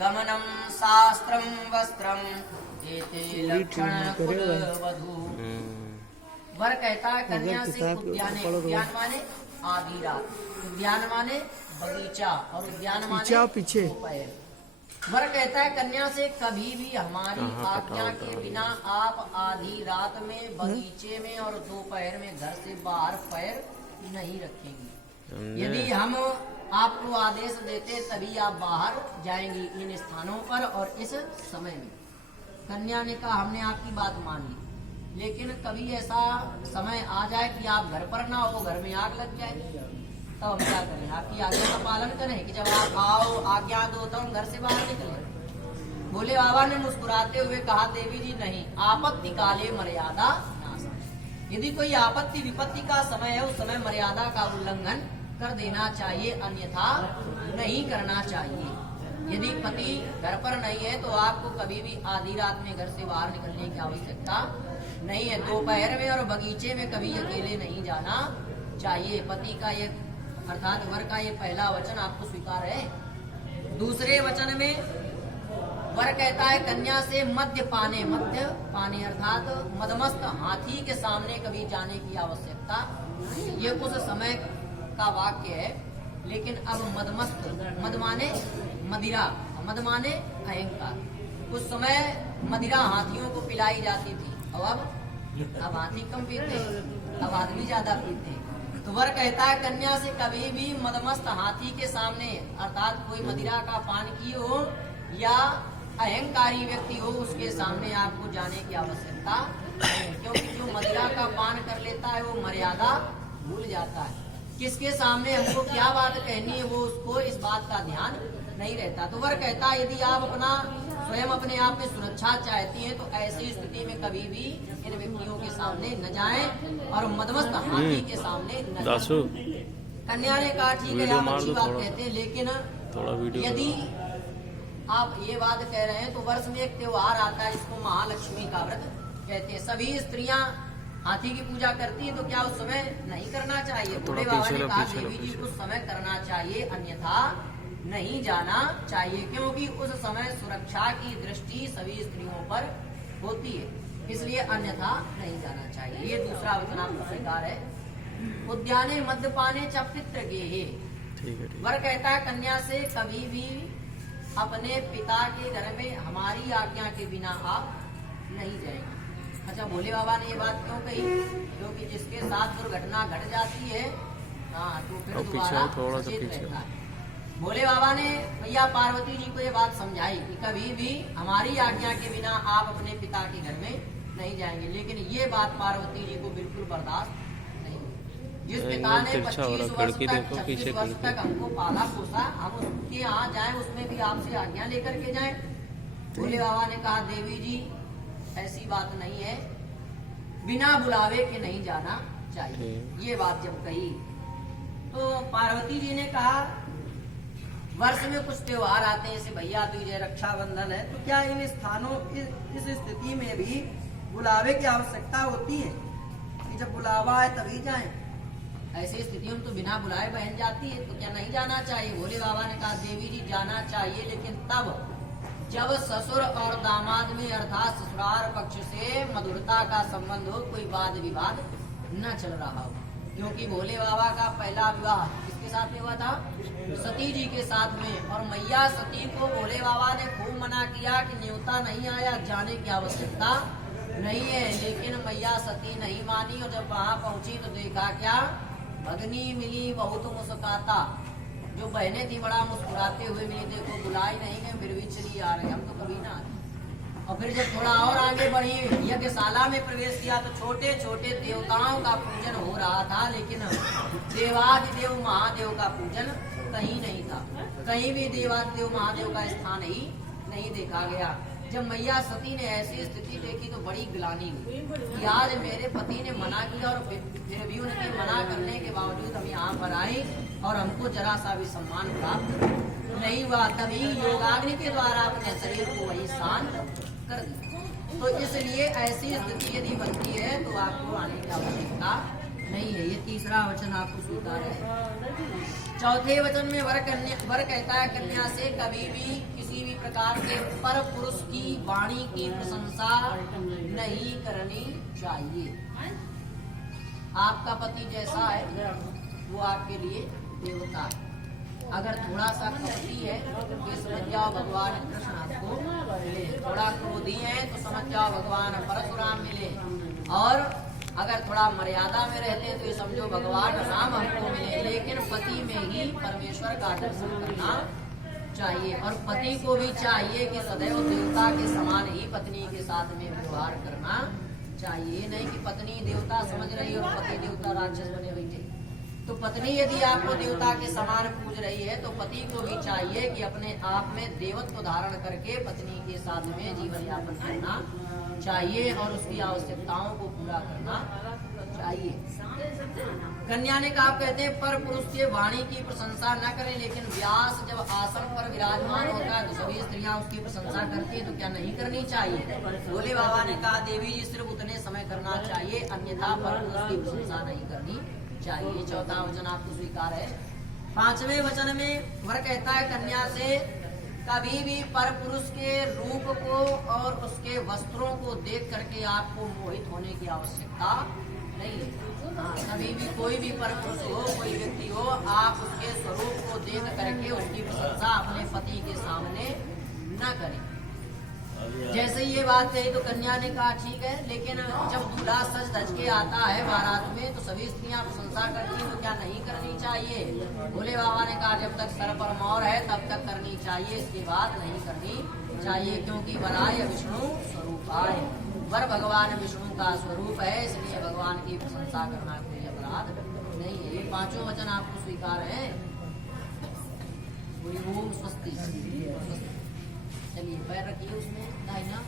गमनम शास्त्रम वस्त्रम एते लक्षण कुल वधू। वर कहता है कन्या से उद्याने, उद्यान माने आधी रात, उद्यान माने बगीचा और उद्यान माने पीछे। वर कहता है कन्या से कभी भी हमारी आज्ञा के बिना आप आधी रात में बगीचे में और दोपहर में घर से बाहर पैर नहीं रखेंगी। यदि हम आपको आदेश देते तभी आप बाहर जाएंगी इन स्थानों पर और इस समय में। कन्या ने कहा हमने आपकी बात मान ली, लेकिन कभी ऐसा समय आ जाए कि आप घर पर ना हो, घर में आग लग जाए, तो हम क्या करें? आपकी आज्ञा का पालन करें कि जब आप आओ आज्ञा दो तो हम घर से बाहर निकले। भोले बाबा ने मुस्कुराते हुए कहा देवी जी नहीं, आपत्ति काले मर्यादा नाश। यदि कोई आपत्ति विपत्ति का समय है उस समय मर्यादा का उल्लंघन कर देना चाहिए, अन्यथा नहीं करना चाहिए। यदि पति घर पर नहीं है तो आपको कभी भी आधी रात में घर से बाहर निकलने की आवश्यकता नहीं है। दोपहर में और बगीचे में कभी अकेले नहीं जाना चाहिए। पति का ये अर्थात वर का ये पहला वचन आपको स्वीकार है। दूसरे वचन में वर कहता है कन्या से मध्य पाने अर्थात मदमस्त हाथी के सामने कभी जाने की आवश्यकता। ये उस समय का वाक्य है, लेकिन अब मदमस्त, मद माने मदिरा, मद माने अहंकार। उस समय मदिरा हाथियों को पिलाई जाती थी, अब हाथी कम पीते, अब आदमी ज्यादा पीते। तो वर कहता है कन्या से कभी भी मदमस्त हाथी के सामने अर्थात कोई मदिरा का पान किए हो या अहंकारी व्यक्ति हो उसके सामने आपको जाने की आवश्यकता नहीं, क्योंकि जो मदिरा का पान कर लेता है वो मर्यादा भूल जाता है। किसके सामने हमको क्या बात कहनी है वो उसको इस बात का ध्यान नहीं रहता। तो वर कहता है यदि आप स्वयं अपने आप में सुरक्षा चाहती हैं तो ऐसी स्थिति में कभी भी इन व्यक्तियों के सामने न जाएं और मदमस्त हाथी के सामने न जाएं। कन्या ने कहा ठीक है आप अच्छी बात कहते हैं, लेकिन यदि आप ये बात कह रहे हैं तो वर्ष में एक त्योहार आता है जिसको महालक्ष्मी का व्रत कहते हैं। सभी स्त्रियां हाथी की पूजा करती है तो क्या उस समय नहीं करना चाहिए? भोले बाबा ने कहा देवी जी उस समय करना चाहिए, अन्यथा नहीं जाना चाहिए, क्योंकि उस समय सुरक्षा की दृष्टि सभी स्त्रियों पर होती है, इसलिए अन्यथा नहीं जाना चाहिए। ये दूसरा वचन आपको स्वीकार है। उद्याने मद्यपाने च पितृ गेहे। वर कहता है कन्या से कभी भी अपने पिता के घर में हमारी आज्ञा के बिना आप नहीं जाएंगे। अच्छा, भोले बाबा ने ये बात क्यों कही? क्योंकि जिसके साथ दुर्घटना घट जाती है तो फिर दोबारा सचेत रहता है। भोले बाबा ने मैया पार्वती जी को ये बात समझाई कि कभी भी हमारी आज्ञा के बिना आप अपने पिता के घर में नहीं जाएंगे, लेकिन ये बात पार्वती जी को बिल्कुल बर्दाश्त नहीं हुई। जिस पिता ने 25 वर्ष तक 26 वर्ष तक हमको पाला पोसा, हम उसके यहाँ जाएं उसमें भी आपसे आज्ञा लेकर के जाएं। भोले बाबा ने कहा देवी जी ऐसी बात नहीं है, बिना बुलावे के नहीं जाना चाहिए। ये बात जब कही तो पार्वती जी ने कहा वर्ष में कुछ त्योहार आते हैं जैसे भैया दूज है, रक्षाबंधन है, तो क्या इन स्थानों इस स्थिति में भी बुलावे की आवश्यकता होती है कि जब बुलावा है तभी जाएं? ऐसी स्थितियों में तो बिना बुलाए बहन जाती है, तो क्या नहीं जाना चाहिए? भोले बाबा ने कहा देवी जी जाना चाहिए, लेकिन तब जब ससुर और दामाद में अर्थात ससुराल पक्ष से मधुरता का संबंध हो, कोई वाद विवाद न चल रहा हो। क्योंकि भोले बाबा का पहला विवाह किसके साथ में हुआ था? सती जी के साथ में। और मैया सती को भोले बाबा ने खूब मना किया कि न्योता नहीं आया, जाने की आवश्यकता नहीं है, लेकिन मैया सती नहीं मानी। और जब वहाँ पहुंची तो देखा क्या, भगनी मिली बहुत मुस्कुराता। जो बहनें थी बड़ा मुस्कुराते हुए मिली, देखो बुलाई नहीं गए फिर भी चली आ रहे, हम तो कभी ना आए। और फिर जब थोड़ा और आगे बढ़ी यज्ञशाला में प्रवेश किया तो छोटे छोटे देवताओं का पूजन हो रहा था, लेकिन देवादिदेव महादेव का पूजन कहीं नहीं था। कहीं भी देवादिदेव महादेव का स्थान ही नहीं देखा गया। जब मैया सती ने ऐसी स्थिति देखी तो बड़ी ग्लानि हुई कि आज मेरे पति ने मना किया और फिर भी उनके मना करने के बावजूद हम यहाँ पर आए और हमको जरा सा भी सम्मान प्राप्त नहीं हुआ। तभी योगाग्नि के द्वारा अपने शरीर को वही शांत कर दिया। तो इसलिए ऐसी स्थिति यदि बनती है तो आपको आने की आवश्यकता नहीं है। ये तीसरा वचन आपको स्वीकार है। चौथे वचन में वर कहता है कन्या से कभी भी किसी भी प्रकार से पर पुरुष की वाणी की प्रशंसा नहीं करनी चाहिए। आपका पति जैसा है वो आपके लिए देवता है। अगर थोड़ा सा कपटी है तो ये समझ जाओ भगवान कृष्ण आपको मिले, थोड़ा क्रोधी है तो समझ जाओ भगवान परशुराम मिले, और अगर थोड़ा मर्यादा में रहते हैं तो ये समझो भगवान राम हमको मिले। लेकिन पति में ही परमेश्वर का दर्शन करना चाहिए, और पति को भी चाहिए कि सदैव देवता के समान ही पत्नी के साथ में व्यवहार करना चाहिए। नहीं कि पत्नी देवता समझ रही है और पति देवता राक्षस बने बैठे। तो पत्नी यदि आपको देवता के समान पूज रही है तो पति को भी चाहिए कि अपने आप में देवत्व धारण करके पत्नी के साथ में जीवन यापन करना चाहिए और उसकी आवश्यकताओं को पूरा करना चाहिए। कन्या ने कहा, कहते हैं पर पुरुष के वाणी की प्रशंसा न करें, लेकिन व्यास जब आसन पर विराजमान होता है तो सभी स्त्रियां उसकी प्रशंसा करती है, तो क्या नहीं करनी चाहिए? भोले बाबा ने कहा, देवी जी सिर्फ उतने समय करना चाहिए, अन्यथा पर पुरुष की प्रशंसा नहीं करनी चाहिए। चौथा वचन आपको स्वीकार है। पांचवें वचन में वर कहता है कन्या से, कभी भी पर पुरुष के रूप को और उसके वस्त्रों को देख करके आपको मोहित होने की आवश्यकता नहीं है। हाँ, कभी भी कोई भी पर पुरुष हो, कोई व्यक्ति हो, आप उसके स्वरूप को देख करके उसकी प्रशंसा अपने पति के सामने न करें। जैसे ये बात कही तो कन्या ने कहा ठीक है, लेकिन जब दूल्हा सज धज के आता है बारात में तो सभी स्त्रियां प्रशंसा करती हैं, तो क्या नहीं करनी चाहिए? भोले बाबा ने कहा जब तक सर पर मोर है तब तक करनी चाहिए, इसके बाद नहीं करनी चाहिए, क्योंकि वराय विष्णु स्वरूपाय, वर भगवान विष्णु का स्वरूप है, इसलिए भगवान की प्रशंसा करना कोई अपराध नहीं है। ये पांचों वचन आपको स्वीकार है। ओम स्वस्ति। चलिए पैर रखिए उसमें दाहिना।